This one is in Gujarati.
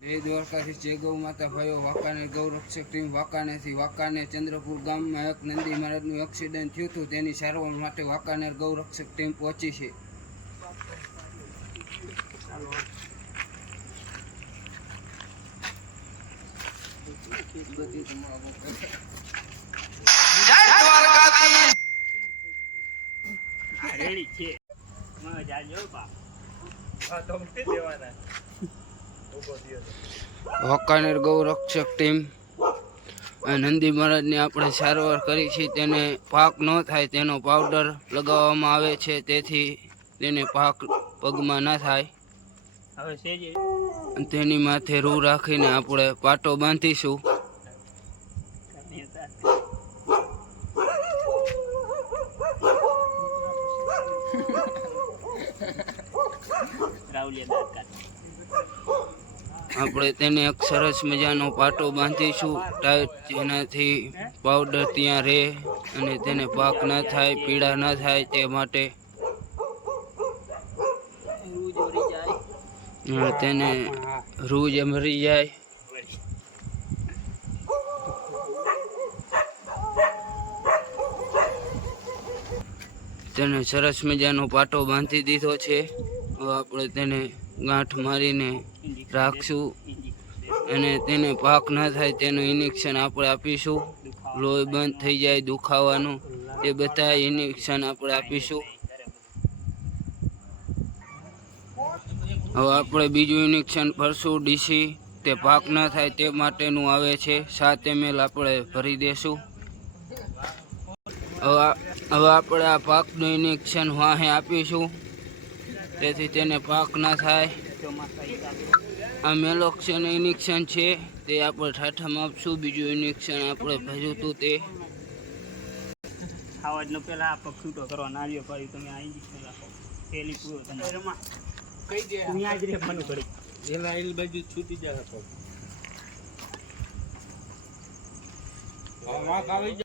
જય દ્વારકાથી જય ગૌ માતા ભાઈઓ વાંકાનેર ગૌરક્ષક ટીમ વાંકાનેરથી વાંકાનેર ચંદ્રપુર ગામમાં એક નંદી મહારાજનું એક્સિડન્ટ થયું હતું. તેની સારવાર માટે વાંકાનેર ગૌરક્ષક ટીમ પહોંચી છે. વાંકાનેર ગૌરક્ષક ટીમ નંદી મહારાજની આપણે સારવાર કરી છે. તેને પાક ન થાય તેનો પાવડર લગાવવામાં આવે છે, તેથી તેને પાક પગમાં ના થાય. તેની માથે રૂ રાખીને આપણે પાટો બાંધીશું. આપણે તેને એક સરસ મજાનો પાટો બાંધીશું ટાઈટ, જેનાથી પાવડર ત્યાં રહે અને તેને પાક ના થાય, પીડા ના થાય તે માટે. તેને રૂ જ મરી જાય. તેને સરસ મજાનો પાટો બાંધી દીધો છે. હવે આપણે તેને ગાંઠ મારીને રાખશું અને તેને પાક ના થાય તેનું ઇન્જેક્શન આપણે આપીશું. લોહી બંધ થઈ જાય દુખાવાનું, તે બધા ઇન્જેક્શન આપણે આપીશું. હવે આપણે બીજું ઇન્જેક્શન ભરશું ડીસી, તે પાક ના થાય તે માટેનું આવે છે. 7 ml આપણે ભરી દેશું. હવે આપણે આ પાકનું ઇન્જેક્શન વાહે આપીશું, તેથી તેને પાક ના થાય. આ મેલોક્સિન ઇન્જેક્શન છે, તે આપણે ઠાઠામાં આપશું. બીજું ઇન્જેક્શન આપણે ભર્યું હતું તે ખાવાનો પેલા પગ છૂટો કરવાનો આવ્યો ભાઈ. તમે આ ઇન્જેક્શન રાખો પેલી પૂરો તમારે કઈ દે તમે આજ રે ફોન કરી એલા એલ બાજુ છૂટી જાય પગ. હા આવી